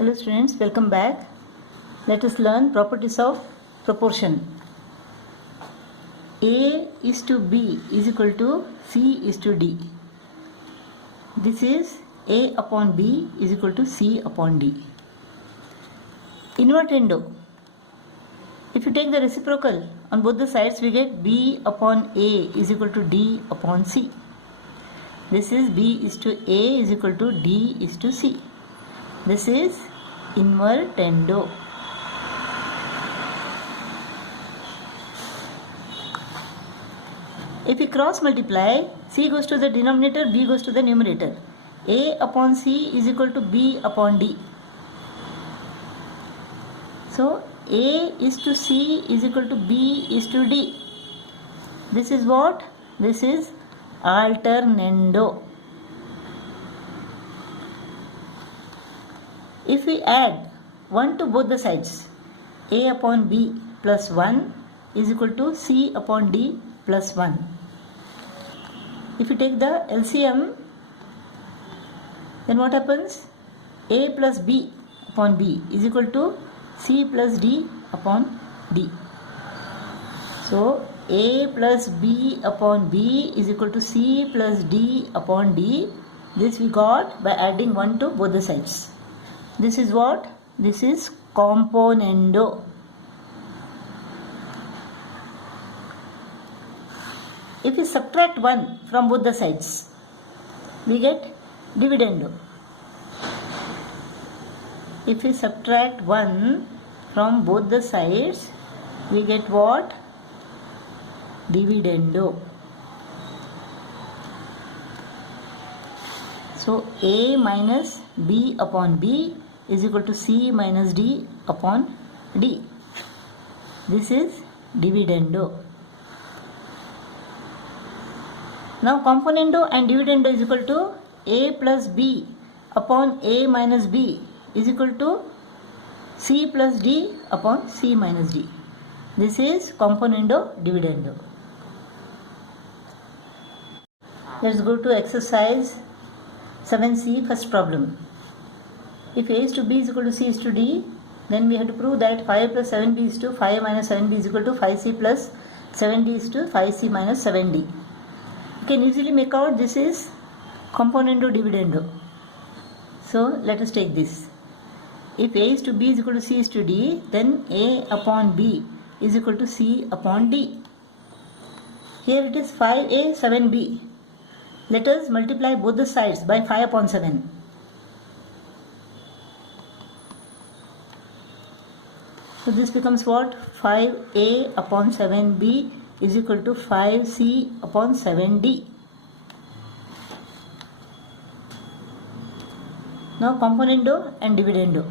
Hello students, welcome back. Let us learn properties of proportion. A is to B is equal to C is to D. This is A upon B is equal to C upon D. Invertendo. If you take the reciprocal on both the sides, we get B upon A is equal to D upon C. This is B is to A is equal to D is to C. This is invertendo. If we cross multiply, C goes to the denominator, B goes to the numerator. A upon C is equal to B upon D. So A is to C is equal to B is to D. This is what? This is alternando. If we add 1 to both the sides, A upon B plus 1 is equal to C upon D plus 1. If you take the LCM, then what happens? A plus B upon B is equal to C plus D upon D. So A plus B upon B is equal to C plus D upon D. This we got by adding 1 to both the sides. This is what? This is componendo. If we subtract 1 from both the sides, we get dividendo. If we subtract 1 from both the sides, we get what? Dividendo. So A minus B upon B is equal to C minus D upon D. This is dividendo. Now componendo and dividendo is equal to A plus B upon A minus B is equal to C plus D upon C minus D. This is componendo dividendo. Let's go to exercise 7C, first problem. If A is to B is equal to C is to D, then we have to prove that 5 plus 7B is to 5 minus 7B is equal to 5C plus 7D is to 5C minus 7D. You can easily make out this is componendo dividendo. So let us take this. If A is to B is equal to C is to D, then A upon B is equal to C upon D. Here it is 5A, 7B. Let us multiply both the sides by 5 upon 7. So this becomes what? 5A upon 7B is equal to 5C upon 7D. Now componendo and dividendo.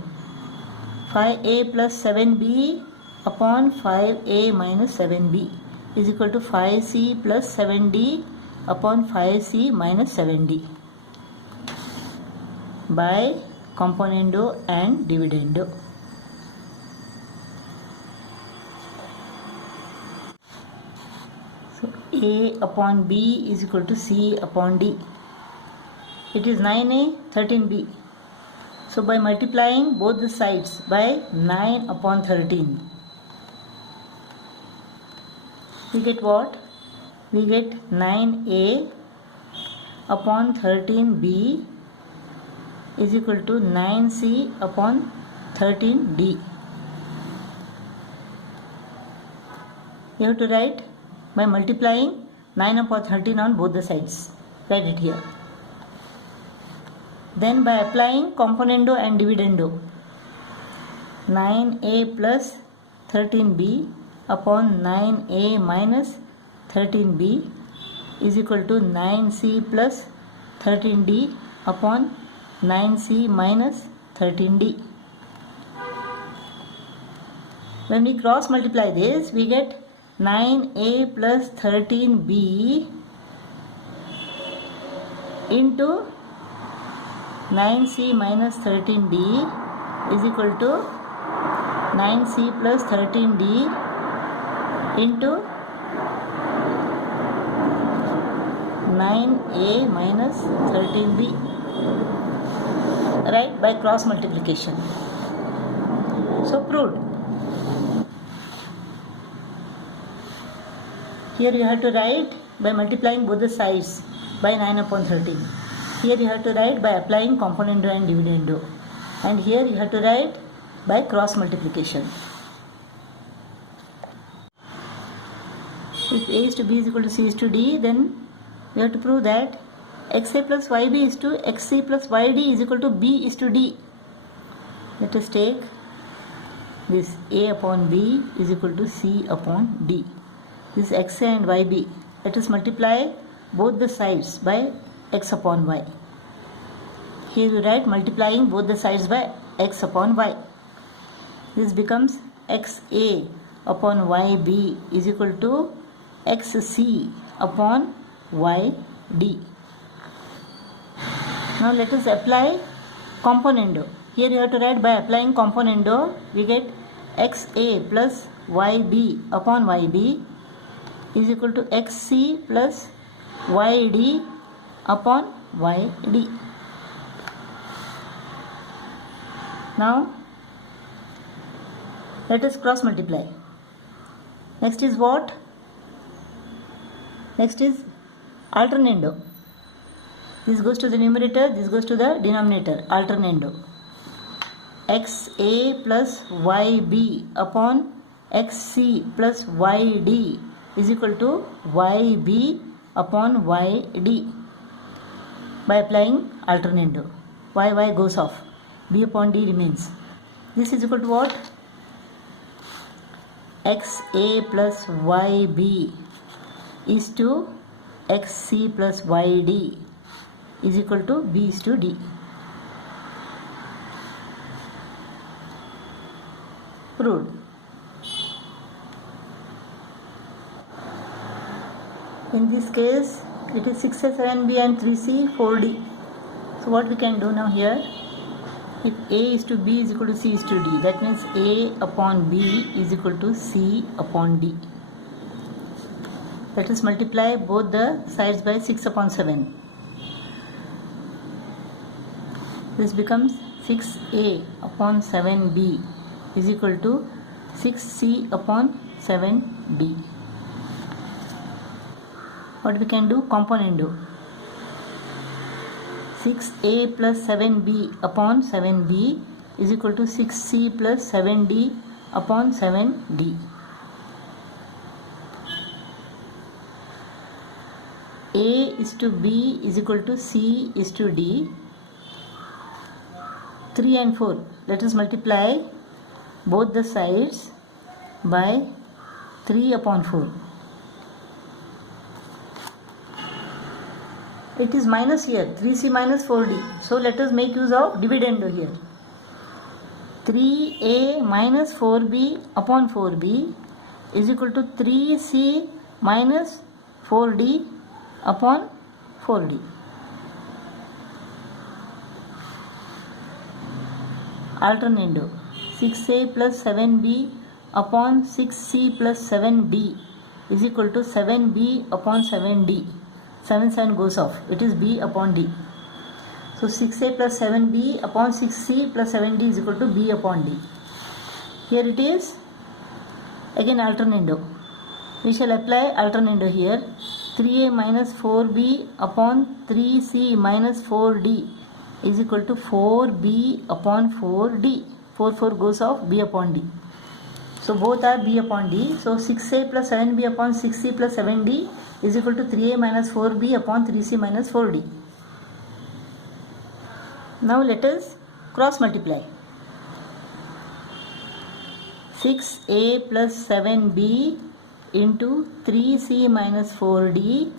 5A plus 7B upon 5A minus 7B is equal to 5C plus 7D upon 5C minus 7D by componendo and dividendo. So A upon B is equal to C upon D. It is 9A, 13B. So by multiplying both the sides by 9 upon 13, we get what? We get 9A upon 13B is equal to 9C upon 13D. You have to write by multiplying 9 upon 13 on both the sides. Write it here. Then by applying componendo and dividendo, 9A plus 13B upon 9A minus 13B is equal to 9C plus 13D upon 9C minus 13D. When we cross multiply this, we get 9A plus 13B into 9C minus 13D is equal to 9C plus 13D into 9A minus 13B. write by cross multiplication. So proved. Here you have to write by multiplying both the sides by 9 upon 13. Here you have to write by applying componendo and dividendo. And here you have to write by cross multiplication. If A is to B is equal to C is to D, then we have to prove that XA plus YB is to XC plus YD is equal to B is to D. Let us take this A upon B is equal to C upon D. This is XA and YB. Let us multiply both the sides by X upon Y. Here we write multiplying both the sides by X upon Y. This becomes XA upon YB is equal to XC upon YD. Now let us apply componendo. Here you have to write by applying componendo, we get XA plus YB upon YB is equal to XC plus YD upon YD. Now let us cross multiply. Next is what? Next is alternando. This goes to the numerator, this goes to the denominator. Alternando. XA plus YB upon XC plus YD is equal to YB upon YD. By applying alternando, y goes off, B upon D remains. This is equal to what? XA plus YB is to XC plus YD is equal to B is to D. Proved. In this case, it is 6A, 7B and 3C, 4D. So what we can do now here? If A is to B is equal to C is to D, that means A upon B is equal to C upon D. Let us multiply both the sides by 6 upon 7. This becomes 6A upon 7B is equal to 6C upon 7D. What we can do? Componendo. 6A plus 7B upon 7B is equal to 6C plus 7D upon 7D. A is to B is equal to C is to D. 3 and 4. Let us multiply both the sides by 3 upon 4. It is minus here, 3C minus 4D. So let us make use of dividendo here. 3A minus 4B upon 4B is equal to 3C minus 4D upon 4D. Alternando. 6A plus 7B upon 6C plus 7D is equal to 7B upon 7D. 7 sign goes off. It is B upon D. So 6A plus 7B upon 6C plus 7D is equal to B upon D. Here it is again alternando. We shall apply alternando here. 3A minus 4B upon 3C minus 4D is equal to 4B upon 4D. 4 goes off, B upon D. So both are B upon D. So 6A plus 7B upon 6C plus 7D is equal to 3A minus 4B upon 3C minus 4D. Now let us cross multiply. 6A plus 7B into 3C minus 4D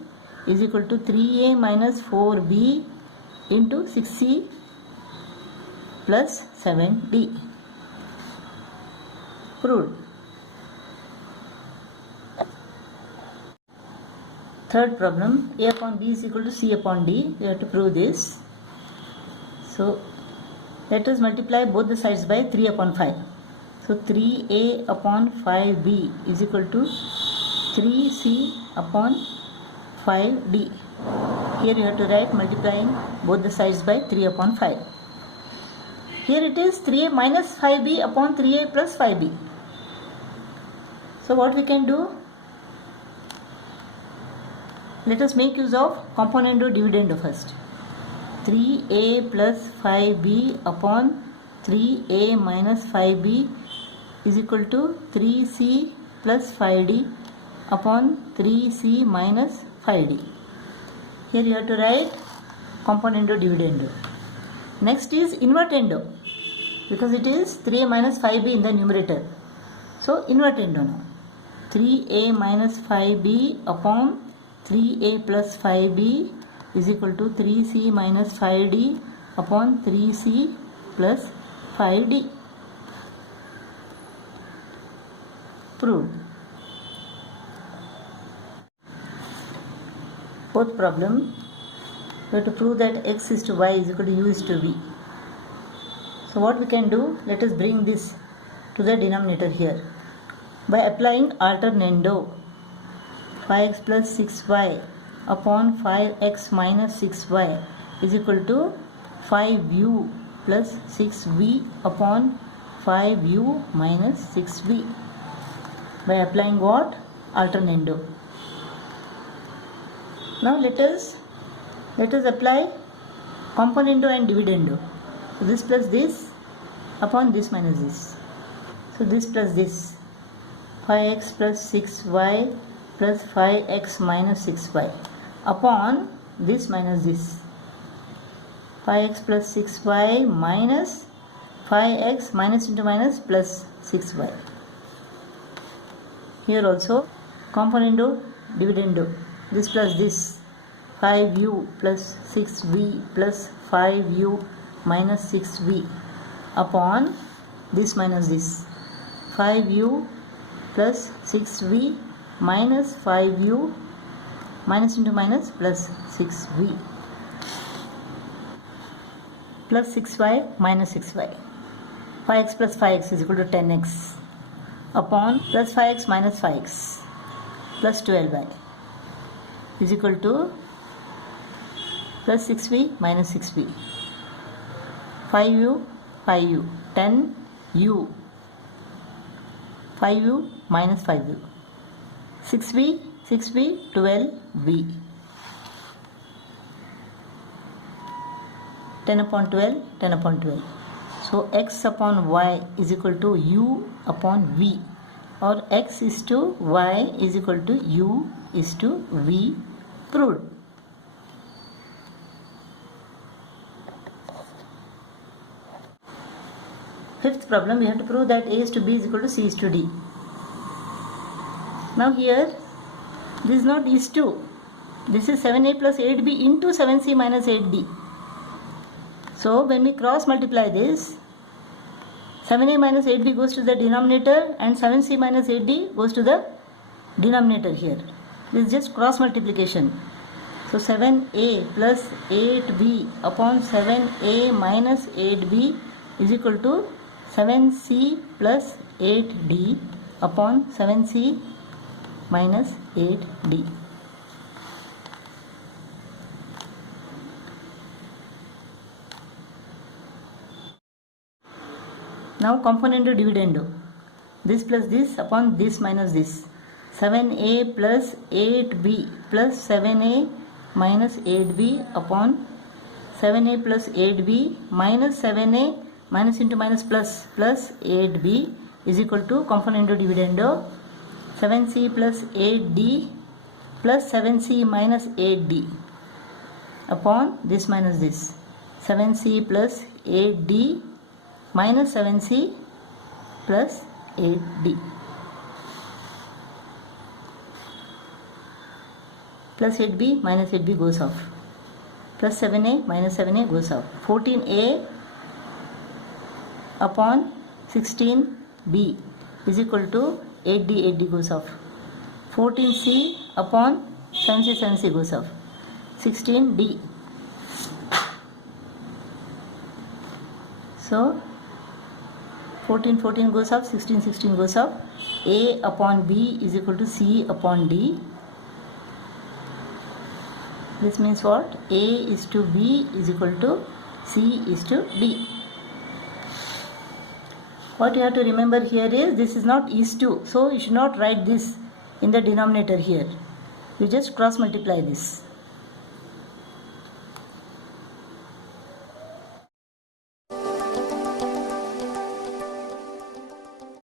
is equal to 3A minus 4B into 6C plus 7D. Proved. Third problem, A upon B is equal to C upon D. We have to prove this. So let us multiply both the sides by 3 upon 5. So 3A upon 5B is equal to 3C upon 5D. Here you have to write multiplying both the sides by 3 upon 5. Here it is 3a minus 5b upon 3a plus 5b. So what we can do? Let us make use of componendo dividendo first. 3a plus 5b upon 3a minus 5b is equal to 3c plus 5d upon 3c minus 5d. Here you have to write componendo dividendo. Next is invertendo, because it is 3a minus 5b in the numerator. So invertendo now. 3a minus 5b upon 3a plus 5b is equal to 3c minus 5d upon 3c plus 5d. Proved. Fourth problem, we have to prove that x is to y is equal to u is to v. So what we can do, let us bring this to the denominator here by applying alternando. 5x plus 6y upon 5x minus 6y is equal to 5u plus 6v upon 5u minus 6v. By applying what? Alternando. Now let us apply componendo and dividendo. So this plus this upon this minus this. So this plus this. 5x plus 6y plus 5x minus 6y upon this minus this. 5x plus 6y minus 5x minus into minus plus 6y. Here also componendo dividendo. This plus this. 5u plus 6v plus 5u minus 6v upon this minus this. 5u plus 6v minus 5u minus into minus plus 6v plus 6y minus 6y. 5x plus 5x is equal to 10x upon plus 5x minus 5x plus 12y is equal to plus 6v minus 6v. 5u 5u 10u 5u minus 5u 6v 12v 10 upon 12 10 upon 12. So x upon y is equal to u upon v, or x is to y is equal to u is to v. Proved. Fifth problem, we have to prove that a is to b is equal to c is to d. Now here this is not is to, this is 7a plus 8b into 7c minus 8d. So when we cross multiply this, 7a minus 8b goes to the denominator and 7c minus 8d goes to the denominator here. This is just cross multiplication. So 7a plus 8b upon 7a minus 8b is equal to 7c plus 8d upon 7c minus 8d. Now componendo dividendo. This plus this upon this minus this. 7a plus 8b plus 7a minus 8b upon 7a plus 8b minus 7a minus into minus plus 8b is equal to componendo dividendo 7c plus 8d plus 7c minus 8d upon this minus this. 7c plus 8d minus 7c plus 8d plus 8b minus 8b goes off, plus 7a minus 7a goes off. 14a upon 16b is equal to 8d goes off. 14c upon 7c goes off. 16d. So 14 goes off, 16 goes off. A upon b is equal to c upon d. This means what? A is to b is equal to c is to d. What you have to remember here is this is not is to. So you should not write this in the denominator here. You just cross multiply this.